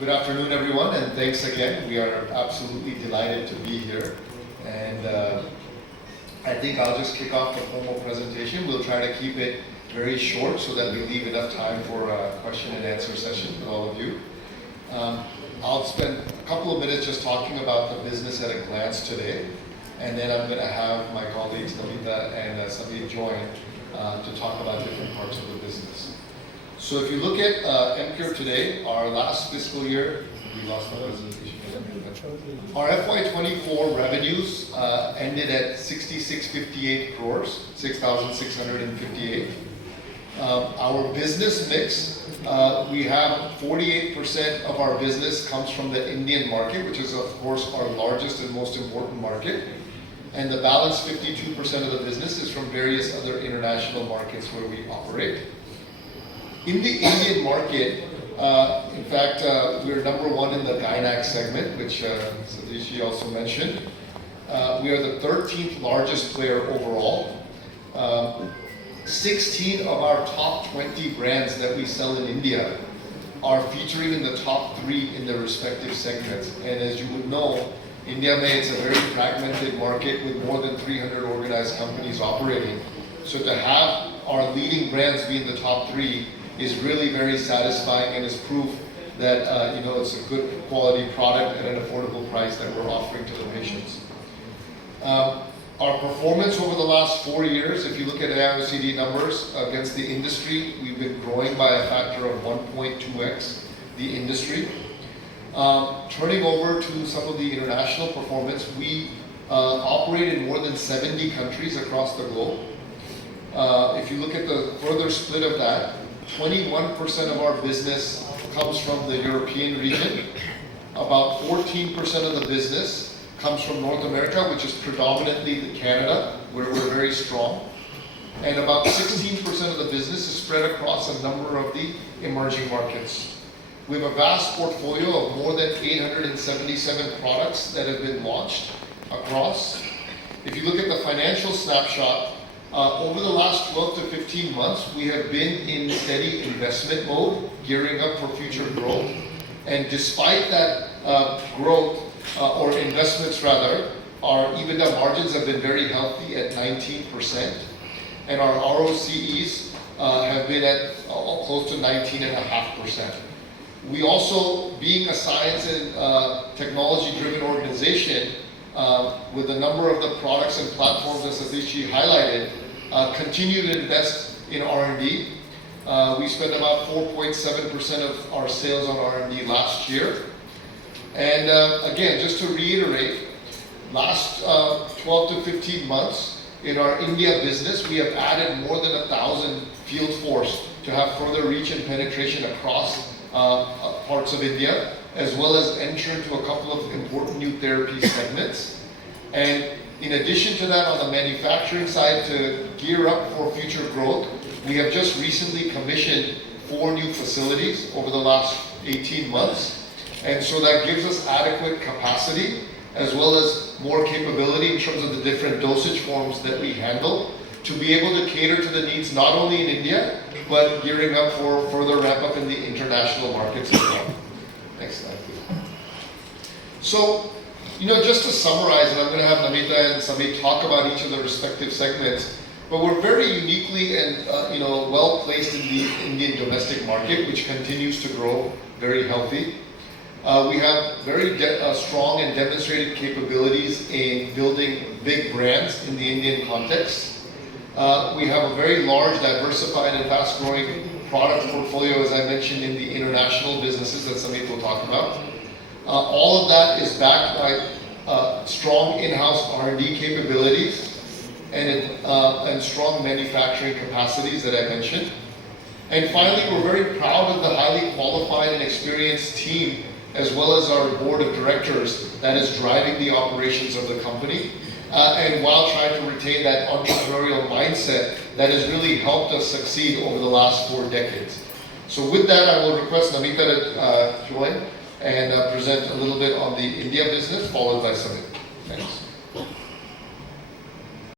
Good afternoon, everyone, and thanks again. We are absolutely delighted to be here. And I think I'll just kick off the formal presentation. We'll try to keep it very short so that we leave enough time for a question and answer session with all of you. I'll spend a couple of minutes just talking about the business at a glance today, and then I'm going to have my colleagues Namita and Samir join to talk about different parts of the business. So if you look at Emcure today, our last fiscal year, we lost my presentation. Our FY24 revenues ended at 6,658 crores, 6,658. Our business mix, we have 48% of our business comes from the Indian market, which is of course our largest and most important market. And the balance 52% of the business is from various other international markets where we operate. In the Indian market, in fact, we're number one in the Gynac segment, which Satishi also mentioned. We are the 13th largest player overall. 16 of our top 20 brands that we sell in India are featuring in the top 3 in their respective segments. And as you would know, India is a very fragmented market with more than 300 organized companies operating. So to have our leading brands be in the top 3 is really very satisfying and is proof that it's a good quality product at an affordable price that we're offering to the patients. Our performance over the last 4 years, if you look at AIOCD numbers against the industry, we've been growing by a factor of 1.2x the industry. Turning over to some of the international performance, we operate in more than 70 countries across the globe. If you look at the further split of that, 21% of our business comes from the European region. About 14% of the business comes from North America, which is predominantly Canada, where we're very strong. And about 16% of the business is spread across a number of the emerging markets. We have a vast portfolio of more than 877 products that have been launched across. If you look at the financial snapshot, over the last 12 to 15 months, we have been in steady investment mode, gearing up for future growth. And despite that growth, or investments rather, our EBITDA margins have been very healthy at 19%. And our ROCEs have been at close to 19.5%. We also, being a science and technology-driven organization, with a number of the products and platforms that Satishi highlighted, continue to invest in R&D. We spent about 4.7% of our sales on R&D last year. And again, just to reiterate, last 12 to 15 months in our India business, we have added more than 1,000 field force to have further reach and penetration across parts of India, as well as enter into a couple of important new therapy segments. And in addition to that, on the manufacturing side, to gear up for future growth, we have just recently commissioned 4 new facilities over the last 18 months. And so that gives us adequate capacity, as well as more capability in terms of the different dosage forms that we handle, to be able to cater to the needs not only in India, but gearing up for further ramp up in the international markets as well. Next slide, please. So, just to summarize, and I'm going to have Namita and Samir talk about each of the respective segments, but we're very uniquely and well placed in the Indian domestic market, which continues to grow very healthy. We have very strong and demonstrated capabilities in building big brands in the Indian context. We have a very large, diversified, and fast-growing product portfolio, as I mentioned, in the international businesses that Samir will talk about. All of that is backed by strong in-house R&D capabilities and strong manufacturing capacities that I mentioned. And finally, we're very proud of the highly qualified and experienced team, as well as our board of directors that is driving the operations of the company, and while trying to retain that entrepreneurial mindset that has really helped us succeed over the last 4 decades. So with that, I will request Namita to join and present a little bit on the India business, followed by Samir. Thanks.